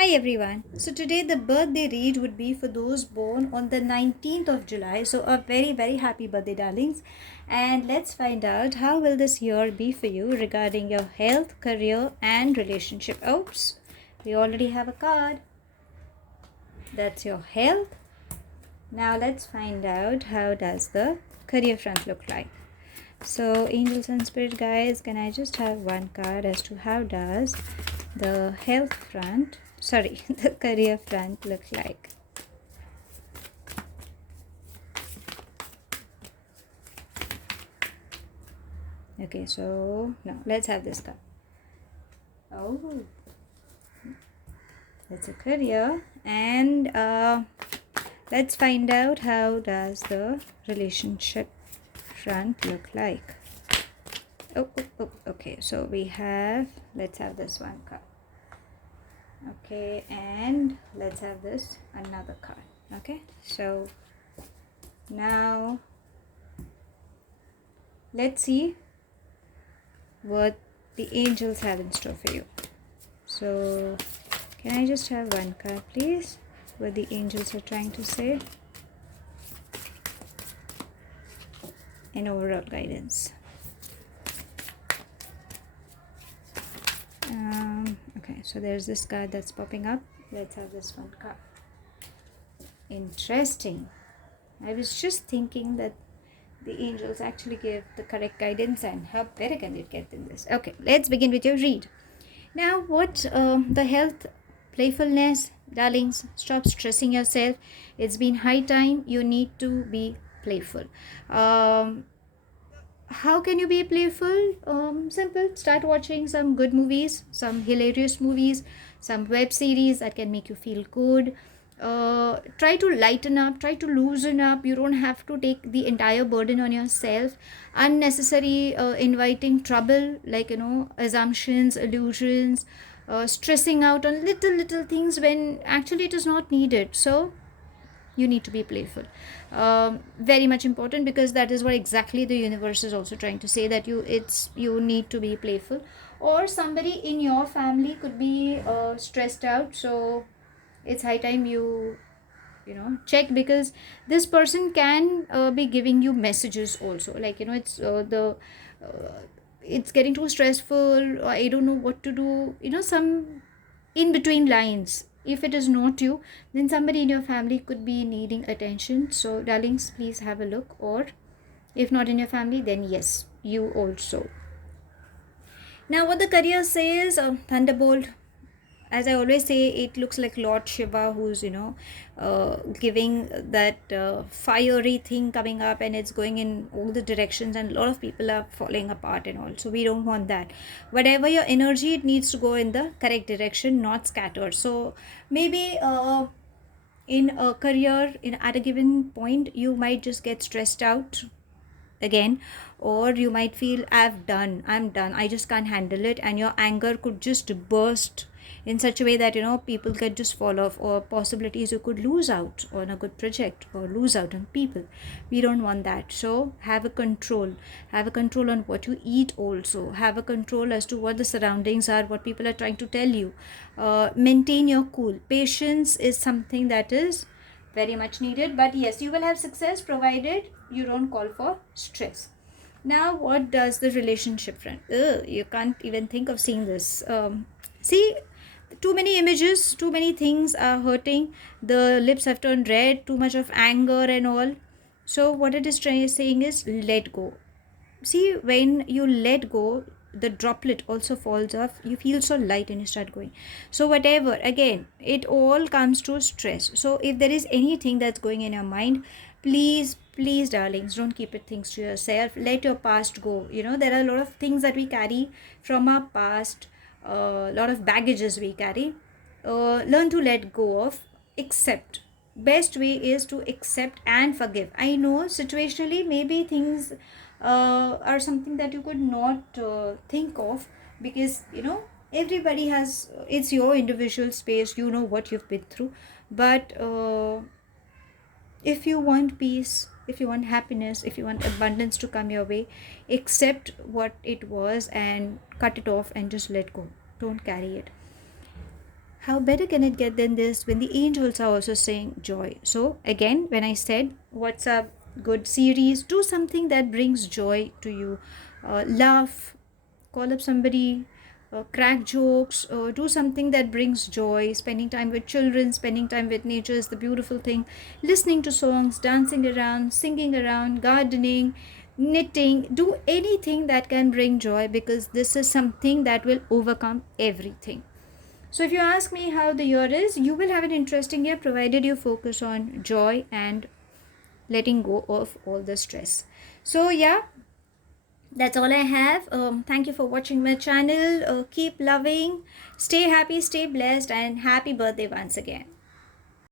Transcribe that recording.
Hi everyone. So today the birthday read would be for those born on the 19th of July. So a very happy birthday darlings. And let's find out how will this year be for you regarding your health, career and relationship. Oops. We already have a card. That's your health. Now let's find out how does the career front look like. So angels and spirit guys, can I just have one card as to how does the health front, sorry, the career front look like? Okay, so no, let's have this card. Oh, that's a career. And let's find out how does the relationship front look like. Okay, so we have, let's have this one card. Okay, and let's have this another card. Okay, so now let's see what the angels have in store for you. So can I just have one card please, what the angels are trying to say, and overall guidance. Okay, so there's this card that's popping up. Let's have this one card. Interesting. I was just thinking that the angels actually give the correct guidance, and how better can it get than this? Okay, let's begin with your read. Now, what the health, playfulness, darlings, stop stressing yourself. It's been high time. You need to be playful. How can you be playful? Simple. Start watching some good movies, some hilarious movies, some web series that can make you feel good. Try to lighten up, try to loosen up. You don't have to take the entire burden on yourself. Unnecessary inviting trouble, like assumptions, illusions, stressing out on little things when actually it is not needed. So you need to be playful. Very much important, because that is what exactly the universe is also trying to say, that you need to be playful. Or somebody in your family could be stressed out, so it's high time you check, because this person can be giving you messages also, like it's getting too stressful, or I don't know what to do, some in between lines. If it is not you, then somebody in your family could be needing attention. So darlings, please have a look. Or if not in your family, then yes, you also. Now what the career says, thunderbolt, as I always say, it looks like Lord Shiva who's giving that fiery thing coming up, and it's going in all the directions, and a lot of people are falling apart and all. So we don't want that. Whatever your energy, it needs to go in the correct direction, not scattered. So maybe in a career, at a given point, you might just get stressed out again, or you might feel I'm done, I just can't handle it, and your anger could just burst in such a way that people could just fall off, or possibilities you could lose out on a good project or lose out on people. We don't want that. So have a control on what you eat, also have a control as to what the surroundings are, what people are trying to tell you. Maintain your cool. Patience is something that is very much needed, but yes, you will have success provided you don't call for stress. Now what does the relationship front? You can't even think of seeing this. See, too many images, too many things are hurting. The lips have turned red, too much of anger and all. So what it is saying is let go. See, when you let go, the droplet also falls off. You feel so light and you start going. So whatever, again, it all comes to stress. So if there is anything that's going in your mind, please darlings, don't keep it things to yourself. Let your past go. There are a lot of things that we carry from our past, a lot of baggages we carry. Learn to let go of. Accept. Best way is to accept and forgive. I know situationally maybe things are something that you could not think of, because everybody has, it's your individual space, what you've been through. But if you want peace, if you want happiness, if you want abundance to come your way, accept what it was and cut it off and just let go. Don't carry it. How better can it get than this when the angels are also saying joy? So, again, when I said, what's a good series? Do something that brings joy to you. Laugh, call up somebody, crack jokes, do something that brings joy. Spending time with children, spending time with nature is the beautiful thing. Listening to songs, dancing around, singing around, gardening, knitting, do anything that can bring joy, because this is something that will overcome everything. So, if you ask me how the year is, you will have an interesting year provided you focus on joy and letting go of all the stress. So, yeah, that's all I have. Thank you for watching my channel. Keep loving, stay happy, stay blessed, and happy birthday once again.